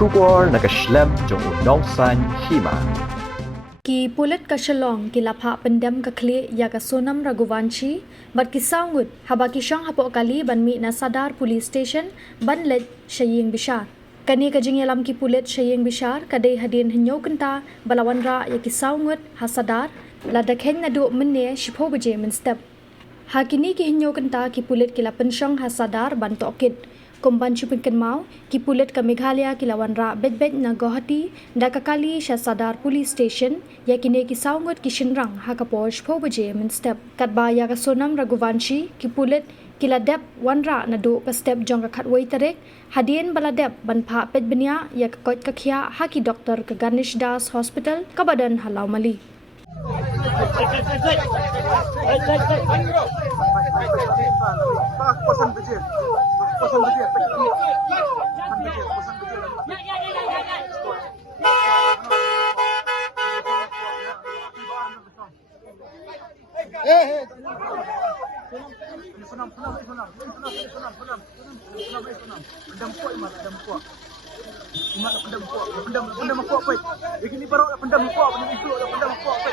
Shubor nakaslem jong unong san hima. Ki pulit ka shalong ki lapha pendam ka kli ya ka sonam Raghuvanshi bar ki sangut haba ki shang hapo kali ban mi na Sadar Police Station ban let Shaying Bishar. Kani ka jingyalam ki pulit Shaying Bishar kadai hadin hinyo kenta balawan ra ya ki sangut ha Sadar la dakheng na do menne shipho baje men step. Hakini ki hinyo kenta ki pulit ki lapan shang ha Sadar ban tokit. Kumban chupinkan mau ki pulit ka Meghalaya ki lawan ra bet na Guwahati da kakali sha Sadar Police Station ya kine ki saungot ki shinrang ha ka posh pho baje men step kat ba ya ka sonam Raghuvanshi ki pulit ki ladep wanra na do ka step jong ka khatwai tarek hadien baladep ban pha pet benya ya ka kot ka khia ha ki doctor ka Ganesh Das Hospital ka badan halau mali Kosan betul, kosan betul. Senam. Pendam kuat imat, pendam kuat. Imat pendam kuat, pendam kuat apa? Begini baru pendam kuat, pendam itu pendam kuat apa?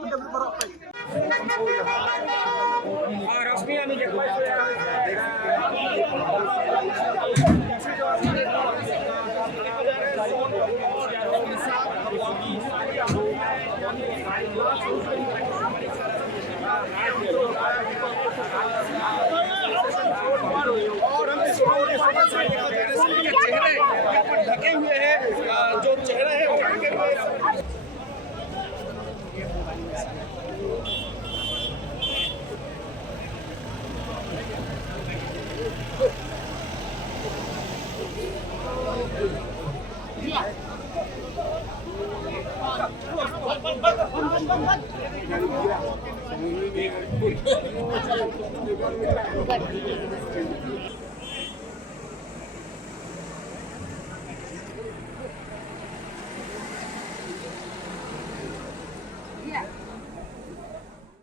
Pendam baru apa? ढके हुए हैं जो चेहरा है वो ढके हुए हैं